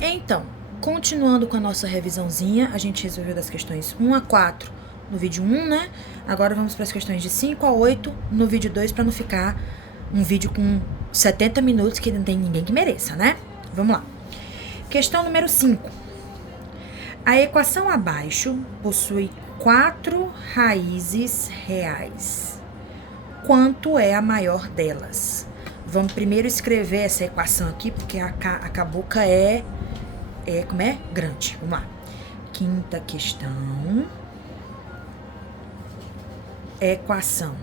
Então, continuando com a nossa revisãozinha, a gente resolveu das questões 1 a 4 no vídeo 1, né? Agora vamos para as questões de 5 a 8 no vídeo 2, para não ficar um vídeo com 70 minutos que não tem ninguém que mereça, né? Vamos lá. Questão número 5. A equação abaixo possui 4 raízes reais. Quanto é a maior delas? Vamos primeiro escrever essa equação aqui, porque a caboca como é? Grande. Vamos lá. Quinta questão. Equação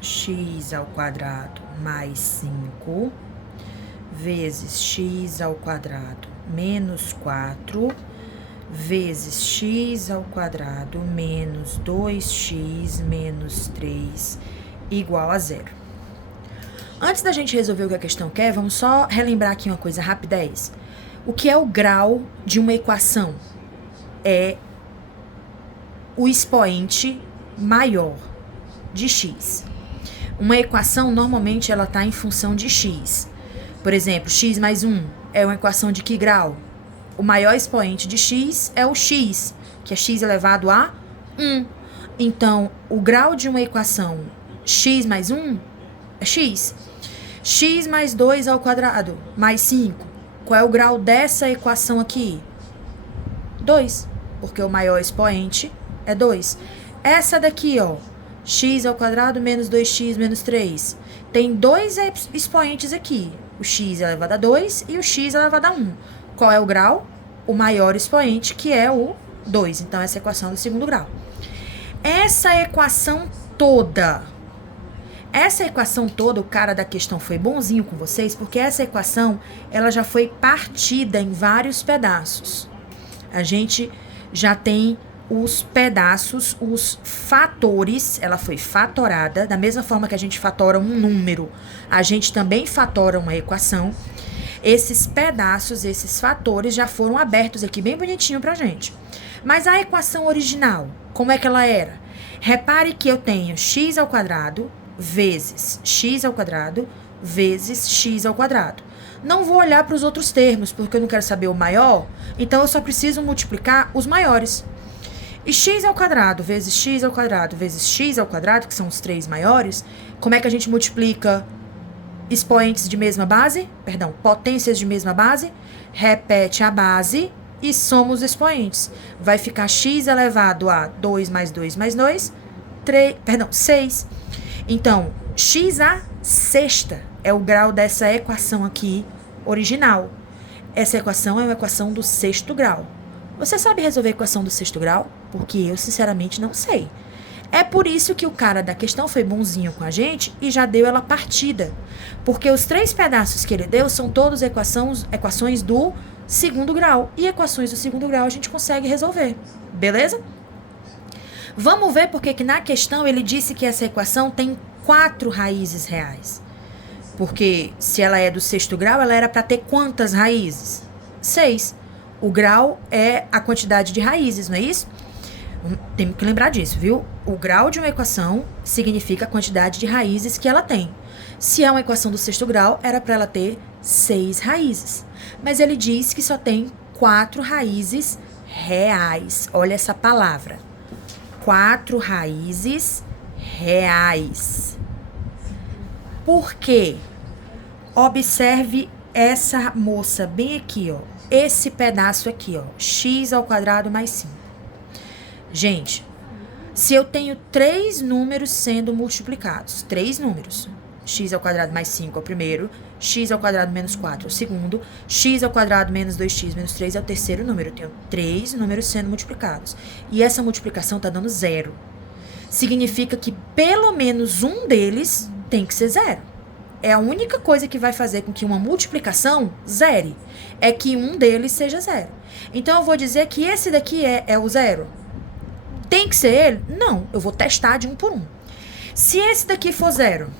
x ao quadrado mais 5 vezes x ao quadrado menos 4 vezes x ao quadrado menos 2x menos 3 igual a 0. Antes da gente resolver o que a questão quer, vamos só relembrar aqui uma coisa rapidez. O que é o grau de uma equação? É o expoente maior de x. Uma equação, normalmente, ela está em função de x. Por exemplo, x mais 1 é uma equação de que grau? O maior expoente de x é o x, que é x elevado a 1. Então, o grau de uma equação x mais 1 é x. X mais 2 ao quadrado mais 5. Qual é o grau dessa equação aqui? 2, porque o maior expoente é 2. Essa daqui, ó, x ao quadrado menos 2x menos 3. Tem dois expoentes aqui, o x elevado a 2 e o x elevado a 1. Qual é o grau? O maior expoente, que é o 2. Então, essa é a equação do segundo grau. Essa equação toda, o cara da questão foi bonzinho com vocês, porque essa equação, ela já foi partida em vários pedaços. A gente já tem os pedaços, os fatores, ela foi fatorada, da mesma forma que a gente fatora um número, a gente também fatora uma equação. Esses pedaços, esses fatores já foram abertos aqui bem bonitinho pra gente. Mas a equação original, como é que ela era? Repare que eu tenho x ao quadrado vezes x ao quadrado vezes x ao quadrado. Não vou olhar para os outros termos, porque eu não quero saber o maior, então eu só preciso multiplicar os maiores. E x ao quadrado vezes x ao quadrado vezes x ao quadrado, que são os três maiores, como é que a gente multiplica expoentes de mesma base? Perdão, potências de mesma base? Repete a base e soma os expoentes. Vai ficar x elevado a 2 mais 2 mais 2, 6. Então, x à sexta é o grau dessa equação aqui original. Essa equação é uma equação do sexto grau. Você sabe resolver a equação do sexto grau? Porque eu, sinceramente, não sei. É por isso que o cara da questão foi bonzinho com a gente e já deu ela partida. Porque os três pedaços que ele deu são todas equações do segundo grau. E equações do segundo grau a gente consegue resolver. Beleza? Vamos ver porque que na questão ele disse que essa equação tem 4 raízes reais. Porque se ela é do sexto grau, ela era para ter quantas raízes? 6. O grau é a quantidade de raízes, não é isso? Temos que lembrar disso, viu? O grau de uma equação significa a quantidade de raízes que ela tem. Se é uma equação do sexto grau, era para ela ter 6 raízes. Mas ele diz que só tem 4 raízes reais. Olha essa palavra. 4 raízes reais. Por quê? Observe essa moça bem aqui, ó. Esse pedaço aqui, ó. X ao quadrado mais 5. Gente, se eu tenho 3 números sendo multiplicados, 3 números, x ao quadrado mais 5 é o primeiro, x ao quadrado menos 4 é o segundo, x ao quadrado menos 2x menos 3 é o terceiro número. Eu tenho 3 números sendo multiplicados. E essa multiplicação está dando 0. Significa que pelo menos um deles tem que ser 0. É a única coisa que vai fazer com que uma multiplicação zere. É que um deles seja 0. Então, eu vou dizer que esse daqui é o 0. Tem que ser ele? Não, eu vou testar de um por um. Se esse daqui for 0,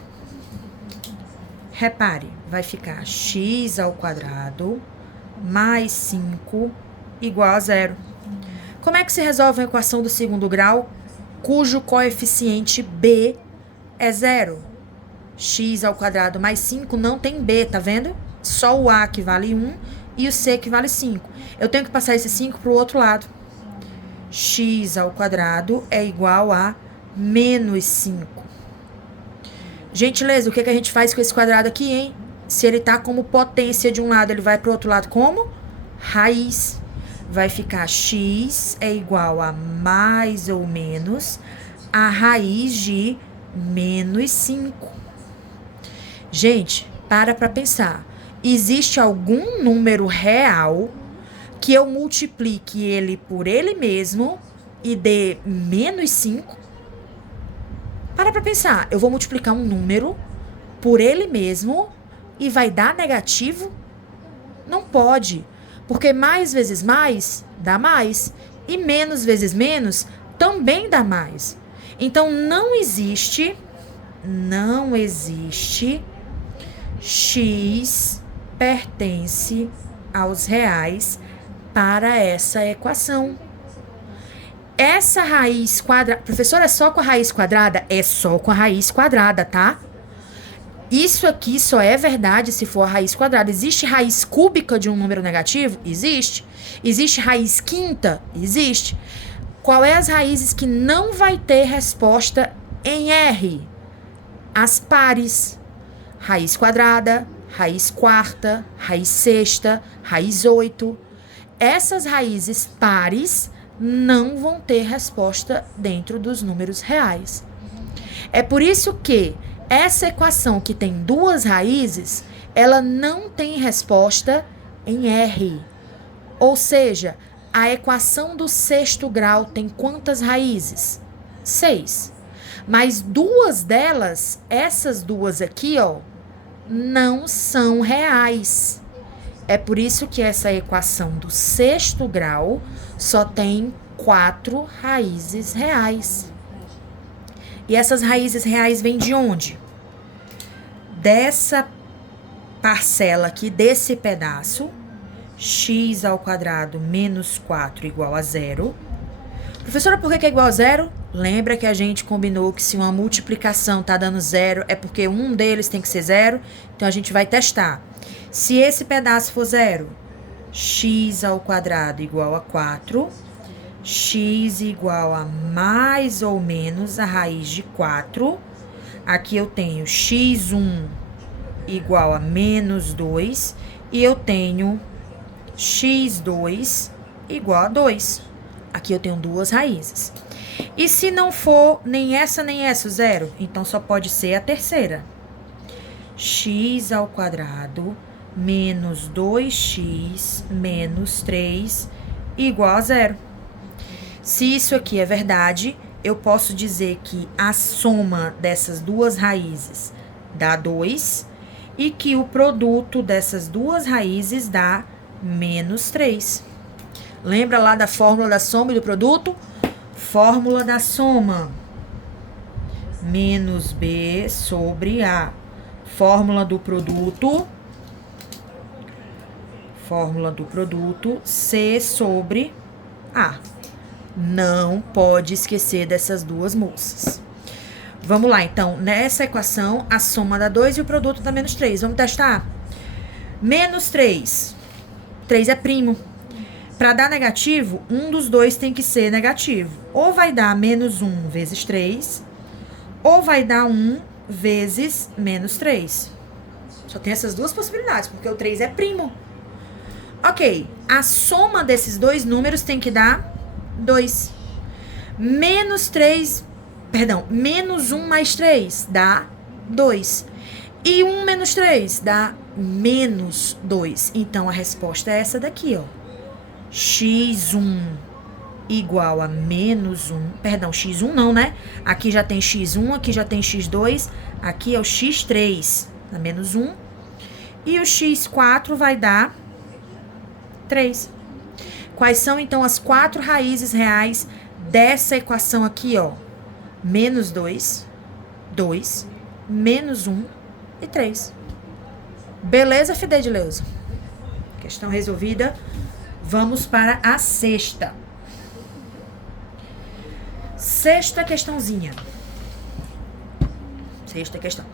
repare, vai ficar x ao quadrado mais 5 igual a 0. Como é que se resolve a equação do segundo grau, cujo coeficiente b é 0? X ao quadrado mais 5 não tem b, tá vendo? Só o a que vale 1 e o C que vale 5. Eu tenho que passar esse 5 para o outro lado. X ao quadrado é igual a menos 5. Gentileza, o que a gente faz com esse quadrado aqui, hein? Se ele tá como potência de um lado, ele vai para o outro lado como? Raiz. Vai ficar x é igual a mais ou menos a raiz de menos 5. Gente, para pensar. Existe algum número real que eu multiplique ele por ele mesmo e dê menos 5? Para pensar. Eu vou multiplicar um número por ele mesmo e vai dar negativo? Não pode. Porque mais vezes mais dá mais. E menos vezes menos também dá mais. Então, não existe x pertence aos reais para essa equação. Essa raiz quadrada... Professora, é só com a raiz quadrada? É só com a raiz quadrada, tá? Isso aqui só é verdade se for a raiz quadrada. Existe raiz cúbica de um número negativo? Existe. Existe raiz quinta? Existe. Qual é as raízes que não vai ter resposta em R? As pares. Raiz quadrada, raiz quarta, raiz sexta, raiz 8. Essas raízes pares não vão ter resposta dentro dos números reais. É por isso que essa equação que tem duas raízes, ela não tem resposta em R. Ou seja, a equação do sexto grau tem quantas raízes? 6. Mas duas delas, essas duas aqui, ó, não são reais. É por isso que essa equação do sexto grau só tem 4 raízes reais. E essas raízes reais vêm de onde? Dessa parcela aqui, desse pedaço, x ao quadrado menos 4 igual a 0. Professora, por que é igual a 0? Lembra que a gente combinou que se uma multiplicação tá dando 0, é porque um deles tem que ser 0? Então, a gente vai testar. Se esse pedaço for 0, x ao quadrado igual a 4, x igual a mais ou menos a raiz de 4. Aqui eu tenho x1 igual a menos 2 e eu tenho x2 igual a 2. Aqui eu tenho duas raízes. E se não for nem essa, o 0, então só pode ser a terceira. X ao quadrado menos 2x menos 3 igual a 0. Se isso aqui é verdade, eu posso dizer que a soma dessas duas raízes dá 2 e que o produto dessas duas raízes dá menos 3. Lembra lá da fórmula da soma e do produto? Fórmula da soma. Menos B sobre A. Fórmula do produto. Fórmula do produto. C sobre A. Não pode esquecer dessas duas moças. Vamos lá, então. Nessa equação, a soma dá 2 e o produto dá menos 3. Vamos testar? Menos 3. 3 é primo. Para dar negativo, um dos dois tem que ser negativo. Ou vai dar menos 1 vezes 3, ou vai dar 1 vezes menos 3. Só tem essas duas possibilidades, porque o 3 é primo. Ok, a soma desses dois números tem que dar 2. Menos 1 mais 3 dá 2. E 1 menos 3 dá menos 2. Então, a resposta é essa daqui, ó. x1 igual a menos 1. Perdão, x1 não, né? Aqui já tem x1, aqui já tem x2. Aqui é o x3, dá menos 1. E o x4 vai dar 3. Quais são, então, as 4 raízes reais dessa equação aqui, ó? Menos 2, 2, menos 1 e 3. Beleza, Fideileuza? Questão resolvida. Vamos para a sexta. Sexta questãozinha. Sexta questão.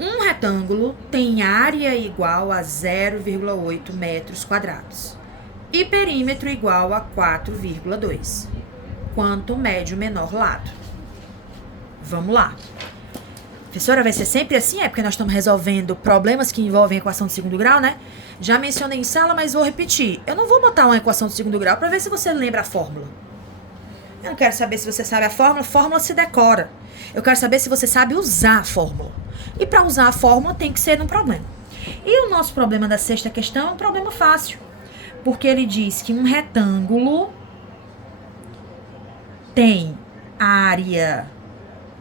Um retângulo tem área igual a 0,8 metros quadrados e perímetro igual a 4,2. Quanto mede o menor lado? Vamos lá. Professora, vai ser sempre assim? É porque nós estamos resolvendo problemas que envolvem equação de segundo grau, né? Já mencionei em sala, mas vou repetir. Eu não vou botar uma equação de segundo grau para ver se você lembra a fórmula. Eu não quero saber se você sabe a fórmula se decora. Eu quero saber se você sabe usar a fórmula. E para usar a fórmula tem que ser um problema. E o nosso problema da sexta questão é um problema fácil. Porque ele diz que um retângulo tem área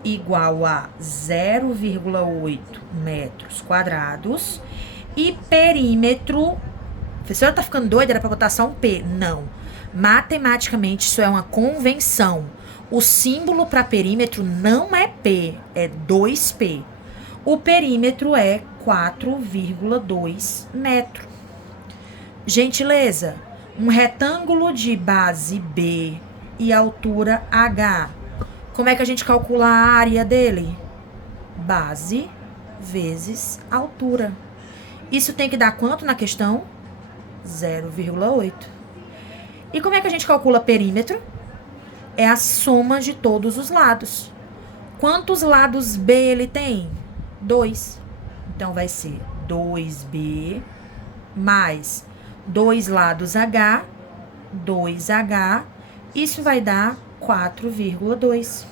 igual a 0,8 metros quadrados e perímetro... A professora tá ficando doida? Era para botar só um P. Não. Matematicamente, isso é uma convenção. O símbolo para perímetro não é P, é 2P. O perímetro é 4,2 metros. Gentileza, um retângulo de base B e altura H. Como é que a gente calcula a área dele? Base vezes altura. Isso tem que dar quanto na questão? 0,8. E como é que a gente calcula perímetro? É a soma de todos os lados. Quantos lados B ele tem? 2. Então, vai ser 2B mais 2 lados H, 2H. Isso vai dar 4,2.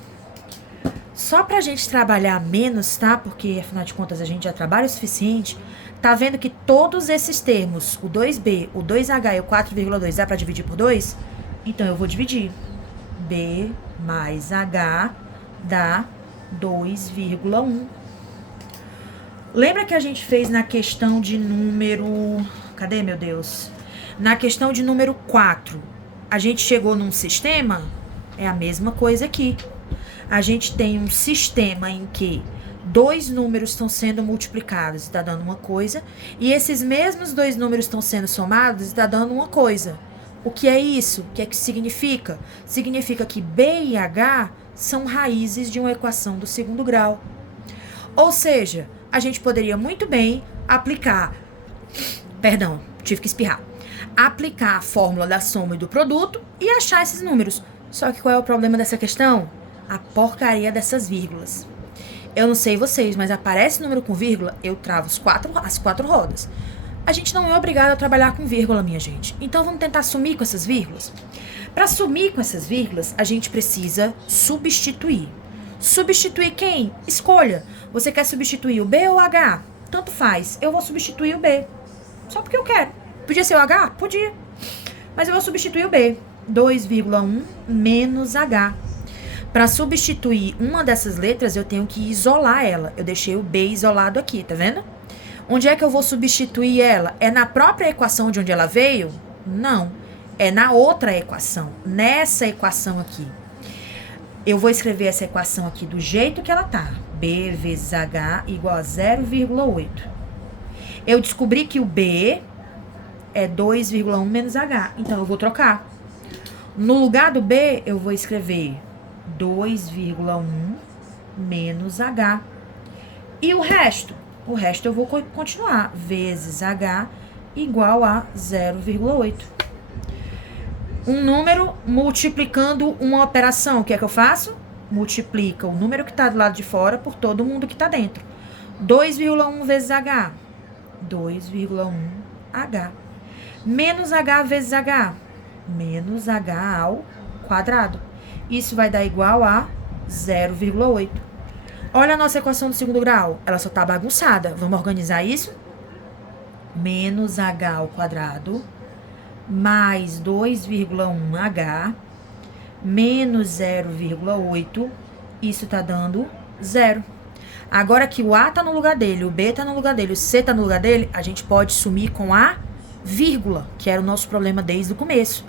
Só pra gente trabalhar menos, tá? Porque, afinal de contas, a gente já trabalha o suficiente. Tá vendo que todos esses termos, o 2B, o 2H e o 4,2, dá pra dividir por 2? Então, eu vou dividir. B mais H dá 2,1. Lembra que a gente fez na questão de número... Cadê, meu Deus? Na questão de número 4, a gente chegou num sistema? É a mesma coisa aqui. A gente tem um sistema em que dois números estão sendo multiplicados, está dando uma coisa, e esses mesmos dois números estão sendo somados, está dando uma coisa. O que é isso? O que é que significa? Significa que B e H são raízes de uma equação do segundo grau. Ou seja, a gente poderia muito bem aplicar... Perdão, tive que espirrar. Aplicar a fórmula da soma e do produto e achar esses números. Só que qual é o problema dessa questão? A porcaria dessas vírgulas. Eu não sei vocês, mas aparece número com vírgula, eu travo as quatro rodas. A gente não é obrigado a trabalhar com vírgula, minha gente. Então vamos tentar sumir com essas vírgulas? Para sumir com essas vírgulas, a gente precisa substituir. Substituir quem? Escolha. Você quer substituir o B ou o H? Tanto faz. Eu vou substituir o B. Só porque eu quero. Podia ser o H? Podia. Mas eu vou substituir o B. 2,1 menos H. Para substituir uma dessas letras, eu tenho que isolar ela. Eu deixei o B isolado aqui, tá vendo? Onde é que eu vou substituir ela? É na própria equação de onde ela veio? Não. É na outra equação. Nessa equação aqui. Eu vou escrever essa equação aqui do jeito que ela tá. B vezes H igual a 0,8. Eu descobri que o B é 2,1 menos H. Então, eu vou trocar. No lugar do B, eu vou escrever 2,1 menos H. E o resto? O resto eu vou continuar. Vezes H igual a 0,8. Um número multiplicando uma operação. O que é que eu faço? Multiplica o número que está do lado de fora por todo mundo que está dentro. 2,1 vezes H. 2,1 H. Menos H vezes H. Menos H ao quadrado. Isso vai dar igual a 0,8. Olha a nossa equação do segundo grau. Ela só está bagunçada. Vamos organizar isso? Menos H ao quadrado mais 2,1H menos 0,8. Isso está dando 0. Agora que o A está no lugar dele, o B está no lugar dele, o C está no lugar dele, a gente pode sumir com a vírgula, que era o nosso problema desde o começo.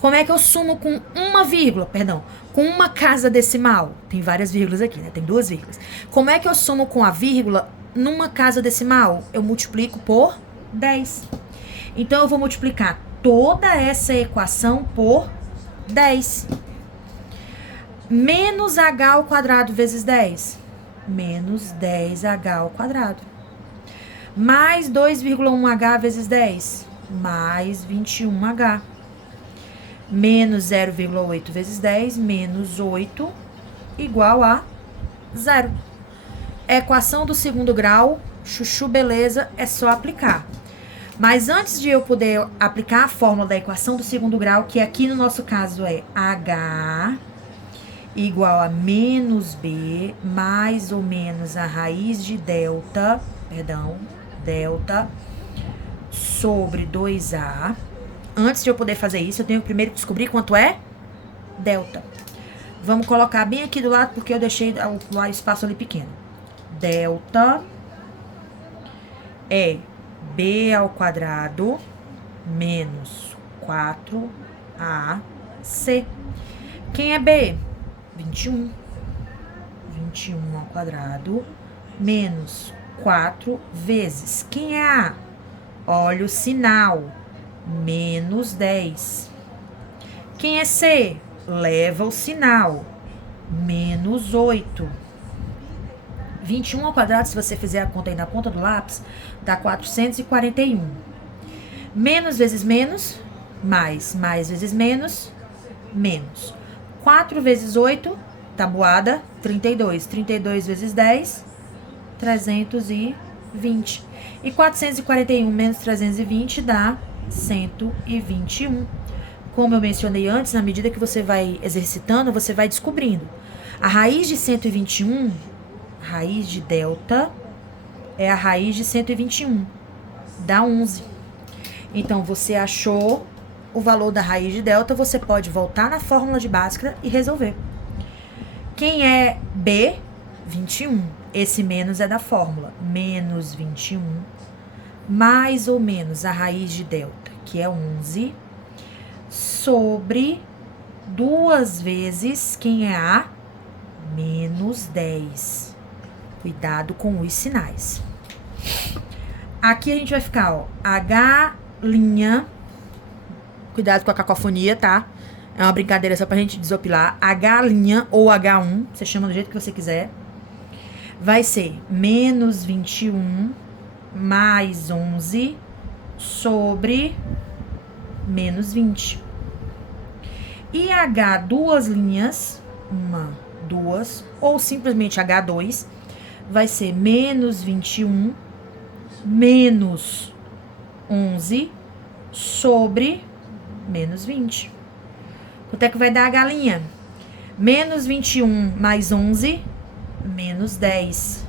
Como é que eu sumo com uma vírgula? Perdão, com uma casa decimal? Tem várias vírgulas aqui, né? Tem 2 vírgulas. Como é que eu sumo com a vírgula numa casa decimal? Eu multiplico por 10. Então, eu vou multiplicar toda essa equação por 10. Menos H ao quadrado vezes 10. menos 10h ao quadrado. Mais 2,1h vezes 10, mais 21h. Menos 0,8 vezes 10, menos 8, igual a 0. Equação do segundo grau, chuchu, beleza, é só aplicar. Mas antes de eu poder aplicar a fórmula da equação do segundo grau, que aqui no nosso caso é H igual a menos B mais ou menos a raiz de delta sobre 2A. Antes de eu poder fazer isso, eu tenho que primeiro descobrir quanto é delta. Vamos colocar bem aqui do lado, porque eu deixei o espaço ali pequeno. Delta é B ao quadrado menos 4AC. Quem é B? 21. 21 ao quadrado menos 4 vezes. Quem é A? Olha o sinal. Menos 10. Quem é C? Leva o sinal. Menos 8. 21 ao quadrado, se você fizer a conta aí na ponta do lápis, dá 441. Menos vezes menos, mais. Mais vezes menos, menos. 4 vezes 8, tabuada, 32. 32 vezes 10, 320. E 441 menos 320 dá 121. Como eu mencionei antes, na medida que você vai exercitando, você vai descobrindo. A raiz de 121, a raiz de delta, é a raiz de 121, dá 11. Então, você achou o valor da raiz de delta, você pode voltar na fórmula de Bhaskara e resolver. Quem é B? 21. Esse menos é da fórmula. Menos 21, mais ou menos a raiz de delta, que é 11, sobre 2 vezes, quem é A? Menos 10. Cuidado com os sinais. Aqui a gente vai ficar, ó, H', cuidado com a cacofonia, tá? É uma brincadeira só pra gente desopilar. H' ou H1, você chama do jeito que você quiser. Vai ser menos 21 mais 11 sobre menos 20. E H, duas linhas, uma, duas, ou simplesmente H2, vai ser menos 21 menos 11 sobre menos 20. Quanto é que vai dar a galinha? Menos 21 mais 11, menos 10.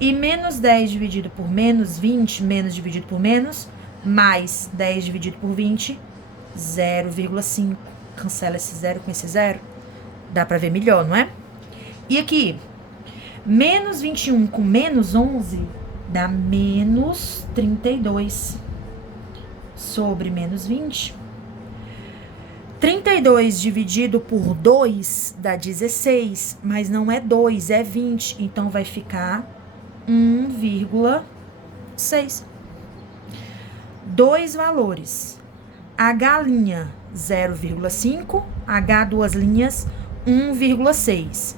E menos 10 dividido por menos 20, menos dividido por menos, mais 10 dividido por 20, 0,5. Cancela esse 0 com esse 0. Dá pra ver melhor, não é? E aqui, menos 21 com menos 11 dá menos 32 sobre menos 20. 32 dividido por 2 dá 16, mas não é 2, é 20. Então, vai ficar 1,6. Dois valores. H', 0,5. H, duas linhas, 1,6.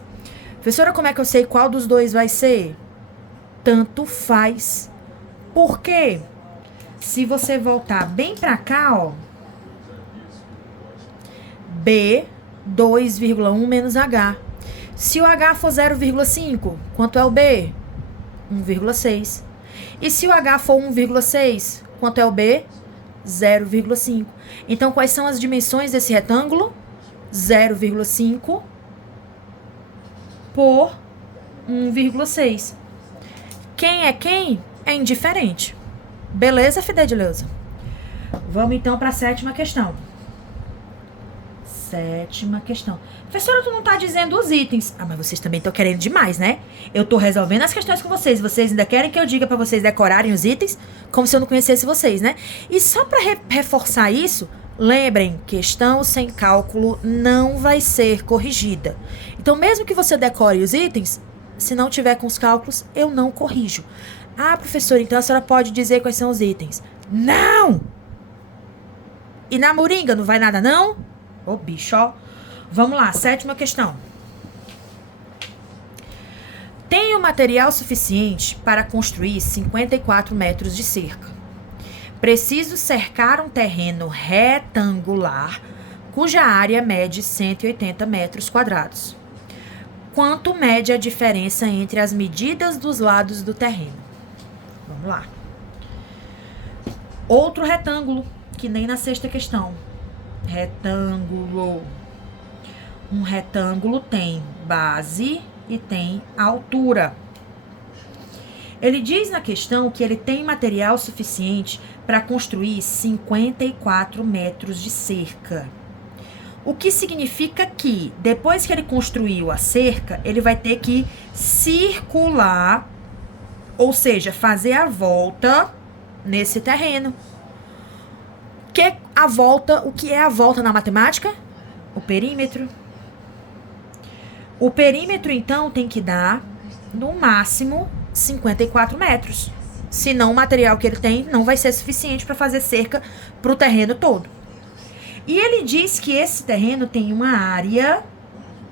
Professora, como é que eu sei qual dos dois vai ser? Tanto faz. Por quê? Se você voltar bem pra cá, ó, B, 2,1 menos H. Se o H for 0,5, quanto é o B? 1,6. E se o H for 1,6, quanto é o B? 0,5. Então, quais são as dimensões desse retângulo? 0,5 por 1,6. Quem é quem? É indiferente. Beleza, Fidelileuza? Vamos, então, para a sétima questão. Sétima questão. Professora, tu não tá dizendo os itens. Ah, mas vocês também estão querendo demais, né? Eu tô resolvendo as questões com vocês. Vocês ainda querem que eu diga pra vocês decorarem os itens? Como se eu não conhecesse vocês, né? E só pra reforçar isso, lembrem, questão sem cálculo não vai ser corrigida. Então, mesmo que você decore os itens, se não tiver com os cálculos, eu não corrijo. Ah, professora, então a senhora pode dizer quais são os itens. Não! E na moringa, não vai nada, não? Ô, bicho, ó. Vamos lá, sétima questão. Tenho material suficiente para construir 54 metros de cerca. Preciso cercar um terreno retangular cuja área mede 180 metros quadrados. Quanto mede a diferença entre as medidas dos lados do terreno? Vamos lá. Outro retângulo, que nem na sexta questão. Retângulo. Um retângulo tem base e tem altura. Ele diz na questão que ele tem material suficiente para construir 54 metros de cerca. O que significa que, depois que ele construiu a cerca, ele vai ter que circular, ou seja, fazer a volta nesse terreno. O que é a volta na matemática? O perímetro. O perímetro, então, tem que dar, no máximo, 54 metros. Senão, o material que ele tem não vai ser suficiente para fazer cerca para o terreno todo. E ele diz que esse terreno tem uma área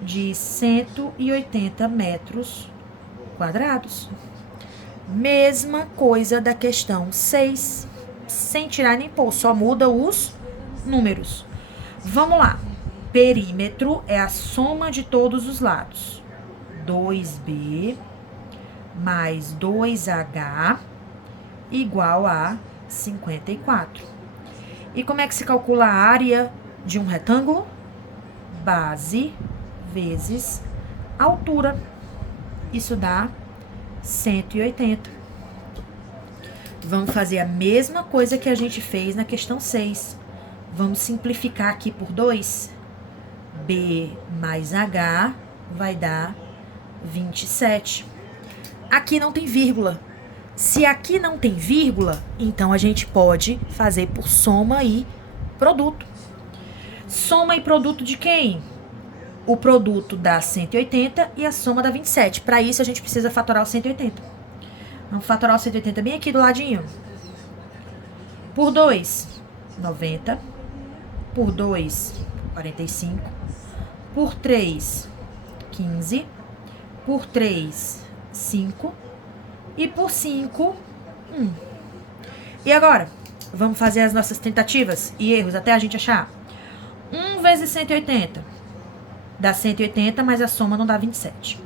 de 180 metros quadrados. Mesma coisa da questão 6. Sem tirar nem pôr, só muda os números. Vamos lá. Perímetro é a soma de todos os lados. 2B mais 2H igual a 54. E como é que se calcula a área de um retângulo? Base vezes altura. Isso dá 180. Vamos fazer a mesma coisa que a gente fez na questão 6. Vamos simplificar aqui por 2. B mais H vai dar 27. Aqui não tem vírgula. Se aqui não tem vírgula, então a gente pode fazer por soma e produto. Soma e produto de quem? O produto dá 180 e a soma dá 27. Para isso, a gente precisa fatorar o 180. Vamos fatorar o 180 bem aqui do ladinho. Por 2, 90. Por 2, 45. Por 3, 15. Por 3, 5. E por 5, 1. E agora? Vamos fazer as nossas tentativas e erros até a gente achar. 1 vezes 180 dá 180, mas a soma não dá 27.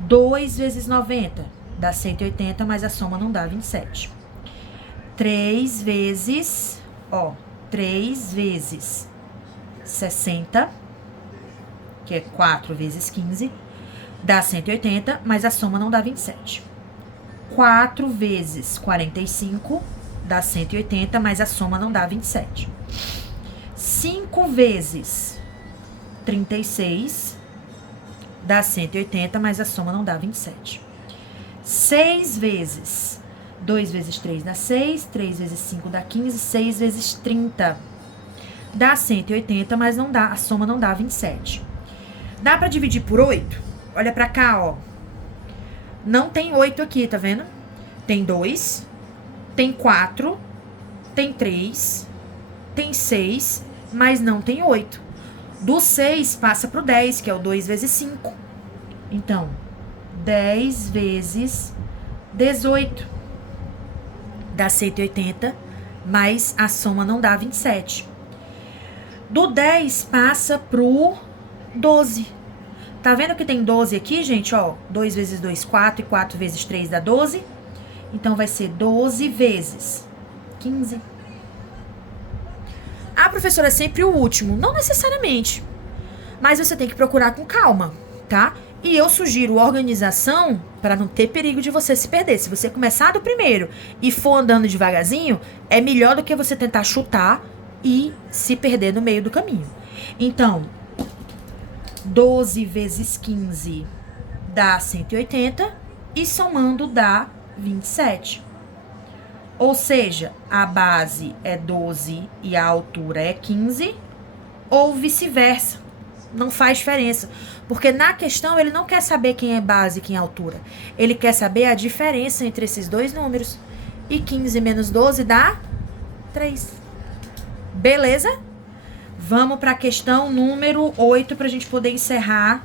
2 vezes 90 dá 180, mas a soma não dá 27. 3 vezes 60, que é 4 vezes 15, dá 180, mas a soma não dá 27. 4 vezes 45 dá 180, mas a soma não dá 27. 5 vezes 36 dá 180, mas a soma não dá 27. 6 vezes 2 vezes 3 dá 6, 3 vezes 5 dá 15, 6 vezes 30 dá 180, mas não dá, a soma não dá 27. Dá para dividir por 8? Olha para cá, ó. Não tem 8 aqui, tá vendo? Tem 2, tem 4, tem 3, tem 6, mas não tem 8. Do 6 passa pro 10, que é o 2 vezes 5. Então, 10 vezes 18 dá 180, mas a soma não dá 27. Do 10 passa pro 12. Tá vendo que tem 12 aqui, gente? Ó, 2 vezes 2, 4, e 4 vezes 3 dá 12. Então, vai ser 12 vezes 15. Ah, professora, é sempre o último. Não necessariamente. Mas você tem que procurar com calma, tá? E eu sugiro organização para não ter perigo de você se perder. Se você começar do primeiro e for andando devagarzinho, é melhor do que você tentar chutar e se perder no meio do caminho. Então, 12 vezes 15 dá 180 e somando dá 27. Ou seja, a base é 12 e a altura é 15, ou vice-versa. Não faz diferença. Porque na questão ele não quer saber quem é base e quem é altura. Ele quer saber a diferença entre esses dois números. E 15 menos 12 dá 3. Beleza? Vamos para a questão número 8 para a gente poder encerrar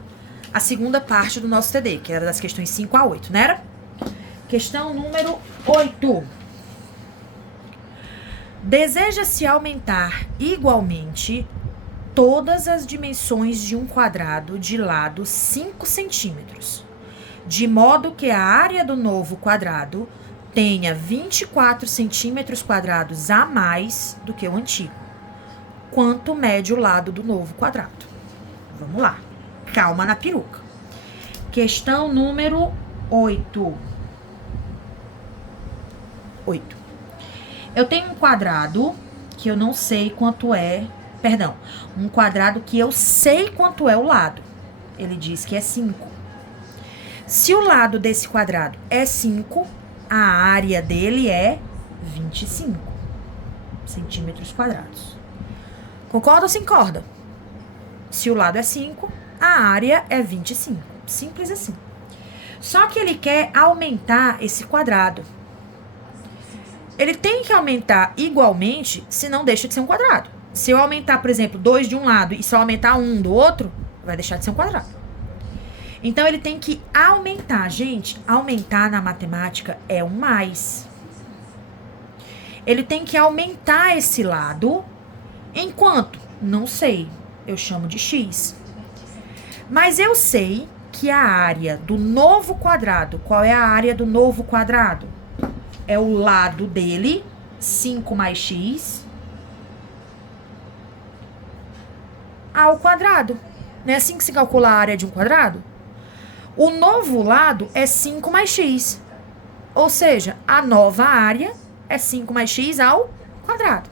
a segunda parte do nosso TD, que era das questões 5 a 8, não era? Questão número 8. Deseja-se aumentar igualmente todas as dimensões de um quadrado de lado 5 centímetros, de modo que a área do novo quadrado tenha 24 centímetros quadrados a mais do que o antigo. Quanto mede o lado do novo quadrado? Vamos lá. Calma na peruca. Questão número 8. Eu tenho um quadrado que eu não sei quanto é... Perdão. Um quadrado que eu sei quanto é o lado. Ele diz que é 5. Se o lado desse quadrado é 5, a área dele é 25 centímetros quadrados. Concorda ou se concorda? Se o lado é 5, a área é 25. Simples assim. Só que ele quer aumentar esse quadrado. Ele tem que aumentar igualmente, senão deixa de ser um quadrado. Se eu aumentar, por exemplo, 2 de um lado e só aumentar 1 do outro, vai deixar de ser um quadrado. Então, ele tem que aumentar. Gente, aumentar na matemática é um mais. Ele tem que aumentar esse lado. Enquanto? Não sei. Eu chamo de x. Mas eu sei que a área do novo quadrado... Qual é a área do novo quadrado? É o lado dele, 5 mais x, ao quadrado. Não é assim que se calcula a área de um quadrado? O novo lado é 5 mais x. Ou seja, a nova área é 5 mais x ao quadrado.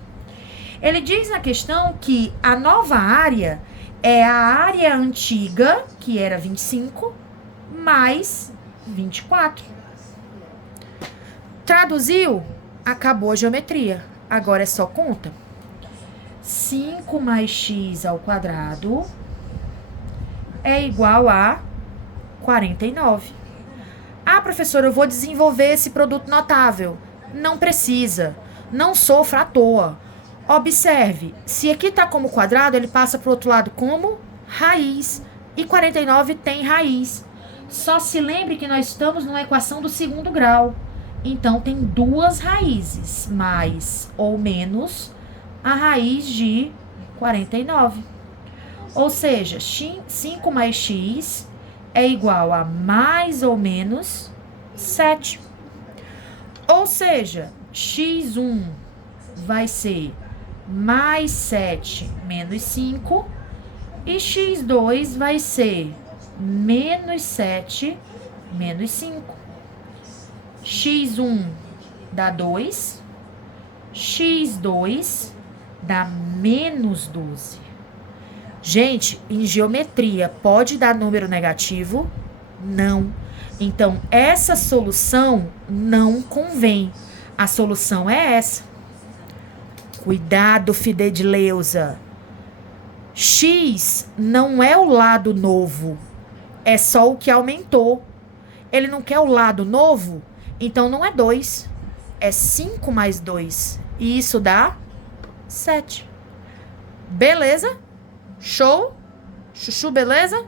Ele diz na questão que a nova área é a área antiga, que era 25, mais 24. Traduziu? Acabou a geometria. Agora é só conta. 5 mais x ao quadrado é igual a 49. Ah, professora, eu vou desenvolver esse produto notável. Não precisa. Não sofra à toa. Observe, se aqui está como quadrado, ele passa para o outro lado como raiz. E 49 tem raiz. Só se lembre que nós estamos numa equação do segundo grau. Então, tem duas raízes, mais ou menos a raiz de 49. Ou seja, 5 mais x é igual a mais ou menos 7. Ou seja, x1 vai ser mais 7 menos 5 e x2 vai ser menos 7 menos 5. x1 dá 2, x2 dá menos 12. Gente, em geometria, pode dar número negativo? Não. Então, essa solução não convém. A solução é essa. Cuidado, Fideldileuza. X não é o lado novo. É só o que aumentou. Ele não quer o lado novo? Então, não é 2. É 5 mais 2. E isso dá 7. Beleza? Show? Chuchu, beleza?